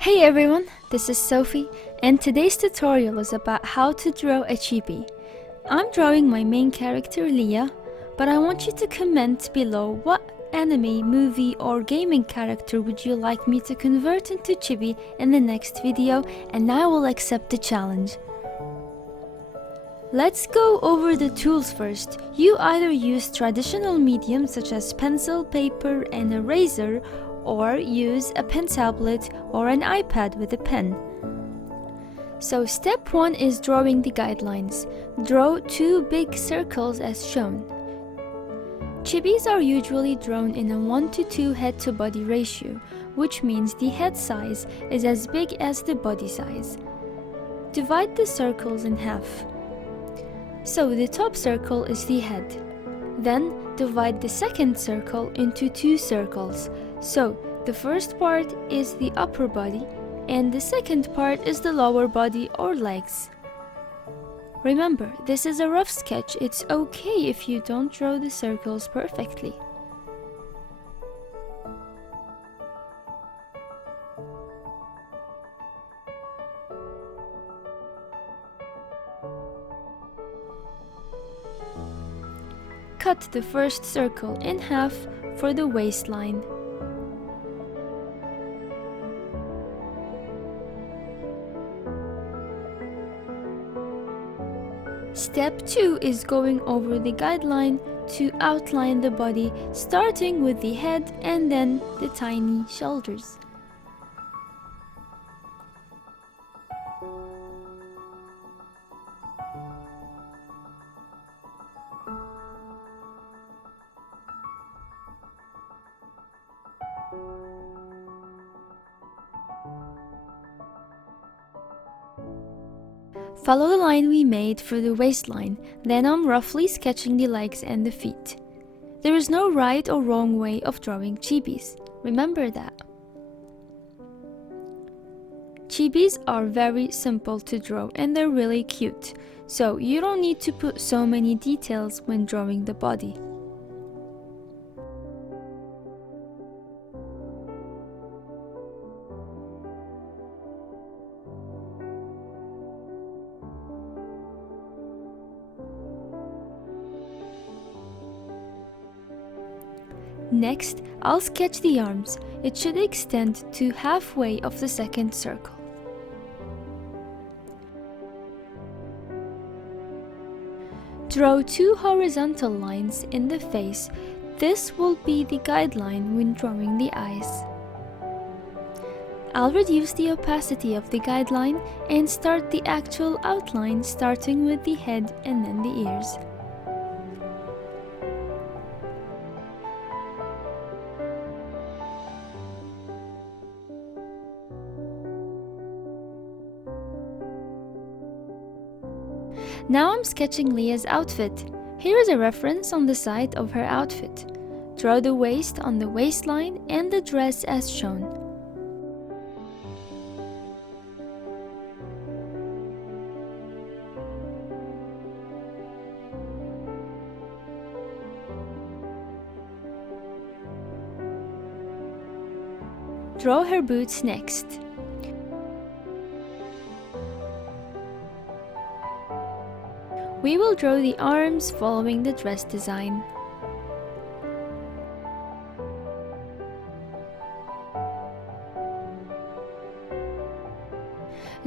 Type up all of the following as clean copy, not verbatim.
Hey everyone, this is Sophie, and today's tutorial is about how to draw a chibi. I'm drawing my main character Leah, but I want you to comment below what anime, movie or gaming character would you like me to convert into chibi in the next video, and I will accept the challenge. Let's go over the tools first. You either use traditional mediums such as pencil, paper and eraser, or use a pen tablet or an iPad with a pen. So step 1 is drawing the guidelines. Draw 2 big circles as shown. Chibis are usually drawn in a 1:2 head to body ratio, which means the head size is as big as the body size. Divide the circles in half. So the top circle is the head. Then divide the second circle into 2 circles. So the first part is the upper body and the second part is the lower body or legs. Remember, this is a rough sketch. It's okay if you don't draw the circles perfectly. Cut the first circle in half for the waistline. Step 2 is going over the guideline to outline the body, starting with the head and then the tiny shoulders. Follow the line we made for the waistline, then I'm roughly sketching the legs and the feet. There is no right or wrong way of drawing chibis, remember that. Chibis are very simple to draw and they're really cute, so you don't need to put so many details when drawing the body. Next, I'll sketch the arms. It should extend to halfway of the second circle. Draw 2 horizontal lines in the face. This will be the guideline when drawing the eyes. I'll reduce the opacity of the guideline and start the actual outline, starting with the head and then the ears. Now I'm sketching Leah's outfit. Here is a reference on the side of her outfit. Draw the waist on the waistline and the dress as shown. Draw her boots next. We will draw the arms following the dress design.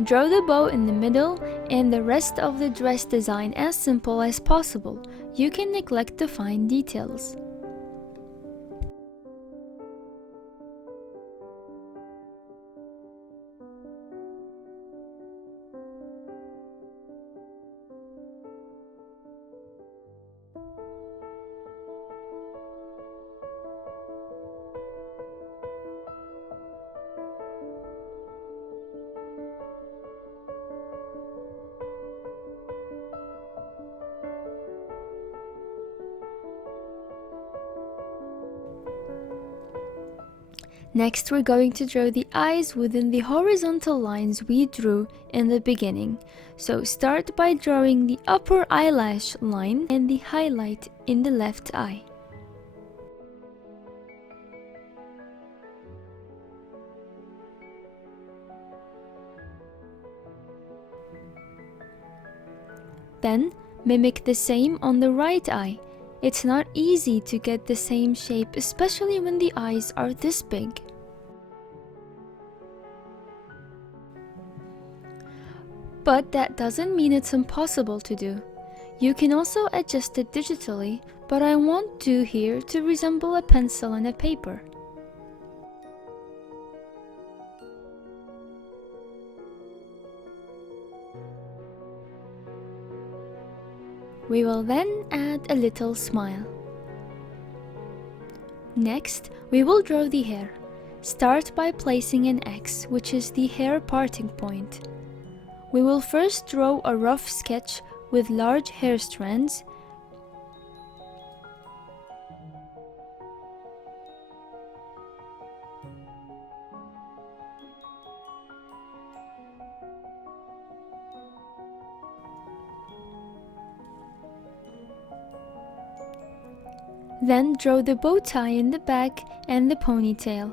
Draw the bow in the middle and the rest of the dress design as simple as possible. You can neglect the fine details. Next, we're going to draw the eyes within the horizontal lines we drew in the beginning. So start by drawing the upper eyelash line and the highlight in the left eye. Then, mimic the same on the right eye. It's not easy to get the same shape, especially when the eyes are this big. But that doesn't mean it's impossible to do. You can also adjust it digitally, but I want "do" here to resemble a pencil and a paper. We will then add a little smile. Next, we will draw the hair. Start by placing an X, which is the hair parting point. We will first draw a rough sketch with large hair strands. Then draw the bow tie in the back and the ponytail.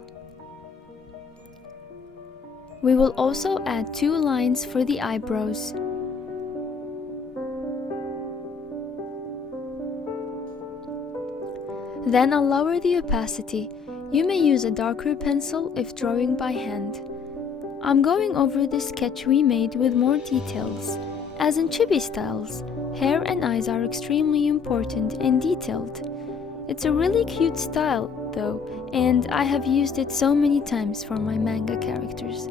We will also add 2 lines for the eyebrows. Then I'll lower the opacity. You may use a darker pencil if drawing by hand. I'm going over the sketch we made with more details. As in chibi styles, hair and eyes are extremely important and detailed. It's a really cute style though, and I have used it so many times for my manga characters.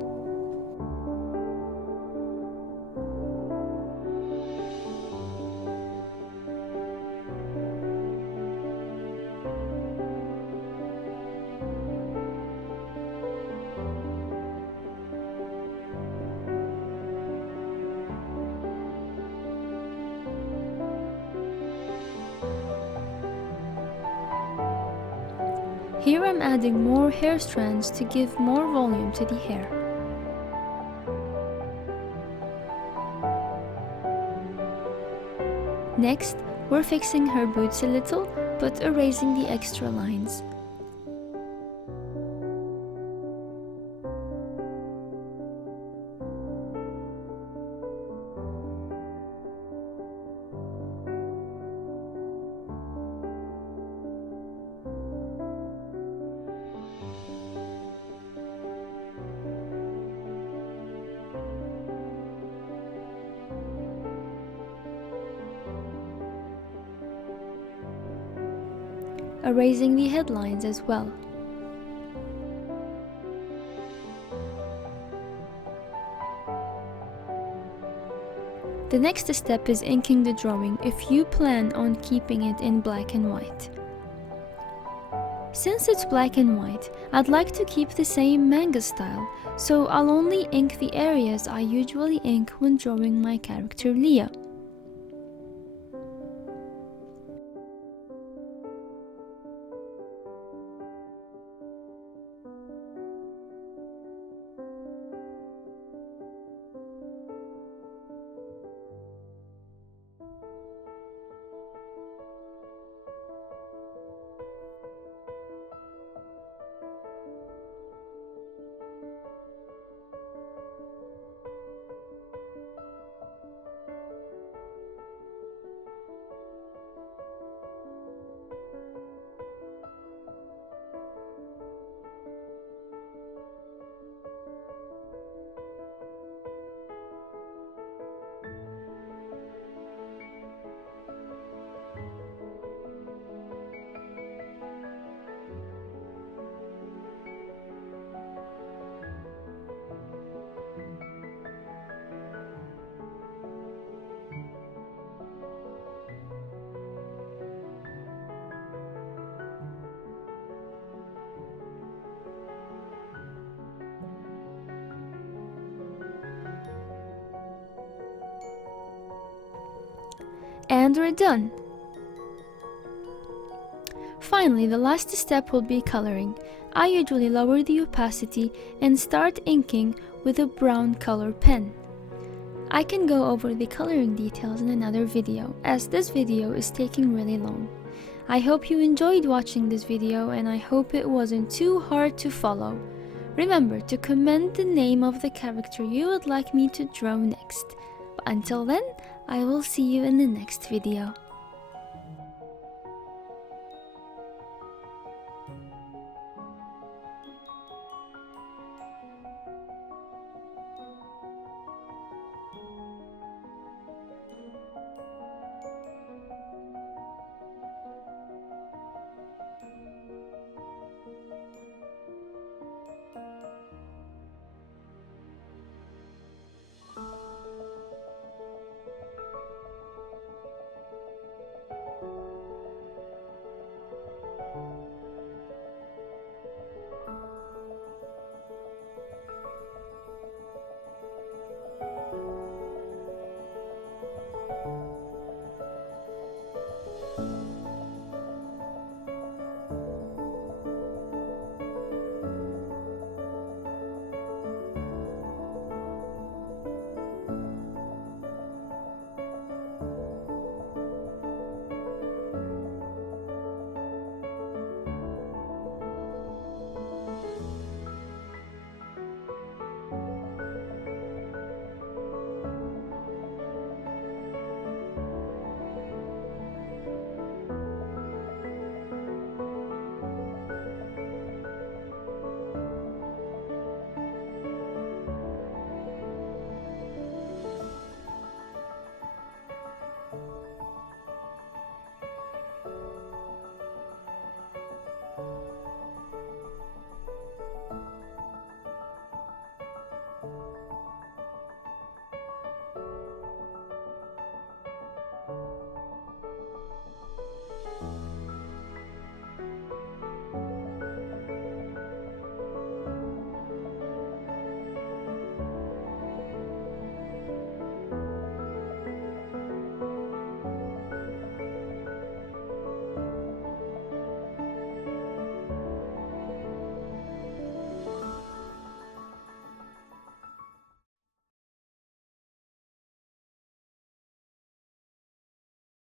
Here I'm adding more hair strands to give more volume to the hair. Next, we're fixing her boots a little, but erasing the extra lines. Erasing the headlines as well. The next step is inking the drawing if you plan on keeping it in black and white. Since it's black and white, I'd like to keep the same manga style, so I'll only ink the areas I usually ink when drawing my character Leah. And we're done! Finally, the last step will be coloring. I usually lower the opacity and start inking with a brown color pen. I can go over the coloring details in another video, as this video is taking really long. I hope you enjoyed watching this video and I hope it wasn't too hard to follow. Remember to comment the name of the character you would like me to draw next. But until then, I will see you in the next video.